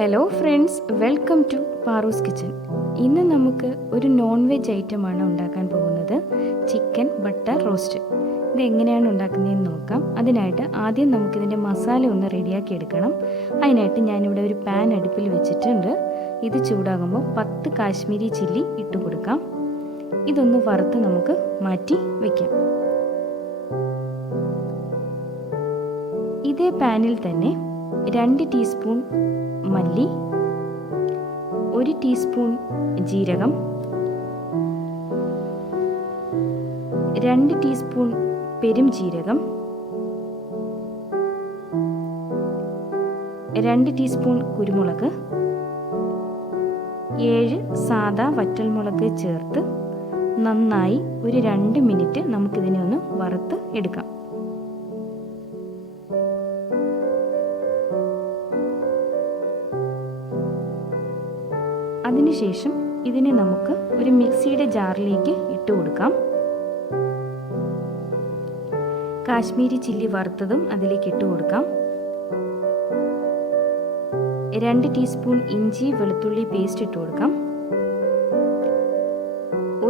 Hello friends, welcome to Paru's kitchen. ഇന്ന് നമുക്ക് ഒരു നോൺ വെജ് ഐറ്റമാണ് ഉണ്ടാക്കാൻ പോകുന്നത്, ചിക്കൻ ബട്ടർ റോസ്റ്റ്. ഇത് എങ്ങനെയാണ് ഉണ്ടാക്കുന്നതെന്ന് നോക്കാം. അതിനായിട്ട് ആദ്യം നമുക്കിതിൻ്റെ മസാല ഒന്ന് റെഡിയാക്കി എടുക്കണം. അതിനായിട്ട് ഞാനിവിടെ ഒരു പാൻ അടുപ്പിൽ വെച്ചിട്ടുണ്ട്. ഇത് ചൂടാകുമ്പോൾ 10 കാശ്മീരി ചില്ലി ഇട്ട് കൊടുക്കാം. ഇതൊന്ന് വറുത്ത് നമുക്ക് മാറ്റി വയ്ക്കാം. ഇതേ പാനിൽ തന്നെ 2 ടീസ്പൂൺ മല്ലി, 1 ടീസ്പൂൺ ജീരകം, 2 ടീസ്പൂൺ പെരുംജീരകം, 2 ടീസ്പൂൺ കുരുമുളക്, 7 സാദാ വറ്റൽമുളക് ചേർത്ത് നന്നായി ഒരു 2 മിനിറ്റ് നമുക്കിതിനെ ഒന്ന് വറുത്ത് എടുക്കാം. അതിനുശേഷം ഇതിനെ നമുക്ക് ഒരു മിക്സിയുടെ ജാറിലേക്ക് ഇട്ട് കൊടുക്കാം. കാശ്മീരി ചില്ലി വറുത്തതും അതിലേക്ക് ഇട്ട് കൊടുക്കാം. 2 ടീസ്പൂൺ ഇഞ്ചി വെളുത്തുള്ളി പേസ്റ്റ് ഇട്ട് കൊടുക്കാം.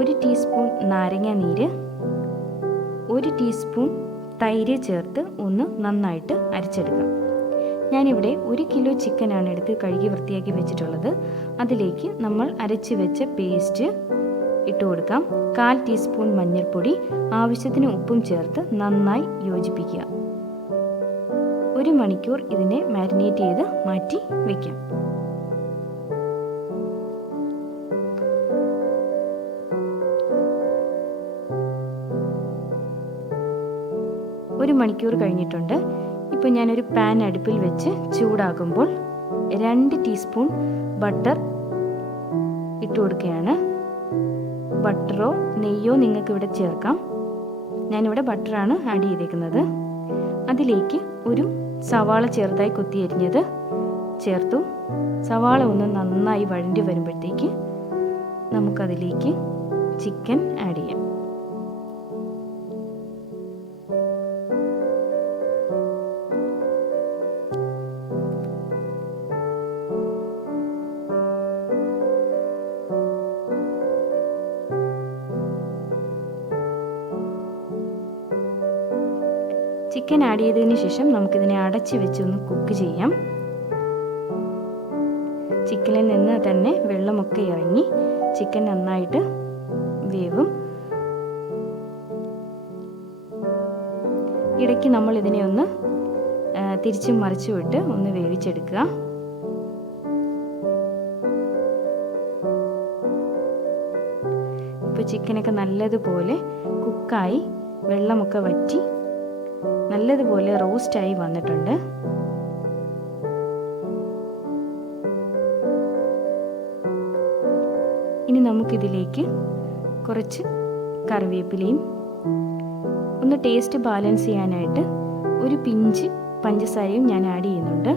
1 ടീസ്പൂൺ നാരങ്ങ നീര്, 1 ടീസ്പൂൺ തൈര് ചേർത്ത് ഒന്ന് നന്നായിട്ട് അരച്ചെടുക്കാം. ഞാനിവിടെ 1 കിലോ ചിക്കനാണ് എടുത്ത് കഴുകി വൃത്തിയാക്കി വെച്ചിട്ടുള്ളത്. അതിലേക്ക് നമ്മൾ അരച്ച് വെച്ച പേസ്റ്റ് ഇട്ട് കൊടുക്കാം. 1/4 ടീസ്പൂൺ മഞ്ഞൾപ്പൊടി, ആവശ്യത്തിന് ഉപ്പും ചേർത്ത് നന്നായി യോജിപ്പിക്കുക. 1 മണിക്കൂർ ഇതിനെ മാരിനേറ്റ് ചെയ്ത് മാറ്റി വയ്ക്കാം. ഒരു മണിക്കൂർ കഴിഞ്ഞിട്ടുണ്ട്. ഇപ്പോൾ ഞാനൊരു പാൻ അടുപ്പിൽ വെച്ച് ചൂടാകുമ്പോൾ 2 ടീസ്പൂൺ ബട്ടർ ഇട്ട് കൊടുക്കുകയാണ്. ബട്ടറോ നെയ്യോ നിങ്ങൾക്ക് ഇവിടെ ചേർക്കാം. ഞാനിവിടെ ബട്ടറാണ് ആഡ് ചെയ്തേക്കുന്നത്. അതിലേക്ക് ഒരു സവാള ചെറുതായി കൊത്തി അരിഞ്ഞത് ചേർത്തു. സവാള ഒന്ന് നന്നായി വഴണ്ടി വരുമ്പോഴത്തേക്ക് നമുക്കതിലേക്ക് ചിക്കൻ ആഡ് ചെയ്യാം. ചിക്കൻ ആഡ് ചെയ്തതിന് ശേഷം നമുക്കിതിനെ അടച്ച് വെച്ചൊന്ന് കുക്ക് ചെയ്യാം. ചിക്കനിൽ നിന്ന് തന്നെ വെള്ളമൊക്കെ ഇറങ്ങി ചിക്കൻ നന്നായിട്ട് വേവും. ഇടയ്ക്ക് നമ്മൾ ഇതിനെ ഒന്ന് തിരിച്ചും മറിച്ചും ഇട്ട് ഒന്ന് വേവിച്ചെടുക്കുക. ഇപ്പോൾ ചിക്കനൊക്കെ നല്ലതുപോലെ കുക്കായി വെള്ളമൊക്കെ വറ്റി നല്ലതുപോലെ റോസ്റ്റായി വന്നിട്ടുണ്ട്. ഇനി നമുക്കിതിലേക്ക് കുറച്ച് കറിവേപ്പിലയും ഒന്ന് ടേസ്റ്റ് ബാലൻസ് ചെയ്യാനായിട്ട് ഒരു പിഞ്ച് പഞ്ചസാരയും ഞാൻ ആഡ് ചെയ്യുന്നുണ്ട്.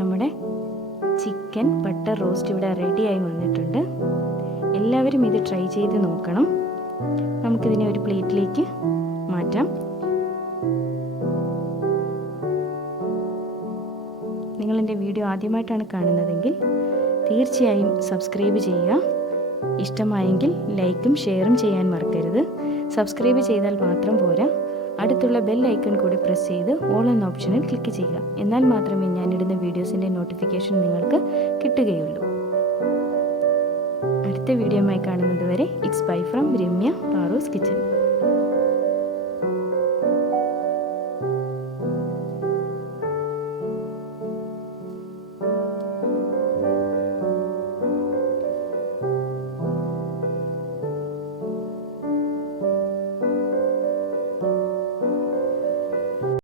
നമ്മുടെ ചിക്കൻ ബട്ടർ റോസ്റ്റ് ഇവിടെ റെഡിയായി വന്നിട്ടുണ്ട്. എല്ലാവരും ഇത് ട്രൈ ചെയ്ത് നോക്കണം. നമുക്കിതിനെ ഒരു പ്ലേറ്റിലേക്ക് മാറ്റാം. നിങ്ങളെൻ്റെ വീഡിയോ ആദ്യമായിട്ടാണ് കാണുന്നതെങ്കിൽ തീർച്ചയായും സബ്സ്ക്രൈബ് ചെയ്യുക. ഇഷ്ടമായെങ്കിൽ ലൈക്കും ഷെയറും ചെയ്യാൻ മറക്കരുത്. സബ്സ്ക്രൈബ് ചെയ്താൽ മാത്രം പോരാ, അടുത്തുള്ള ബെൽ ഐക്കൺ കൂടി പ്രസ് ചെയ്ത് ഓൾ എന്ന ഓപ്ഷനിൽ ക്ലിക്ക് ചെയ്യുക. എന്നാൽ മാത്രമേ ഞാനിടുന്ന വീഡിയോസിൻ്റെ നോട്ടിഫിക്കേഷൻ നിങ്ങൾക്ക് കിട്ടുകയുള്ളൂ. അടുത്ത വീഡിയോയുമായി കാണുന്നത് വരെ it's bye from Ramya, പാറൂസ് kitchen.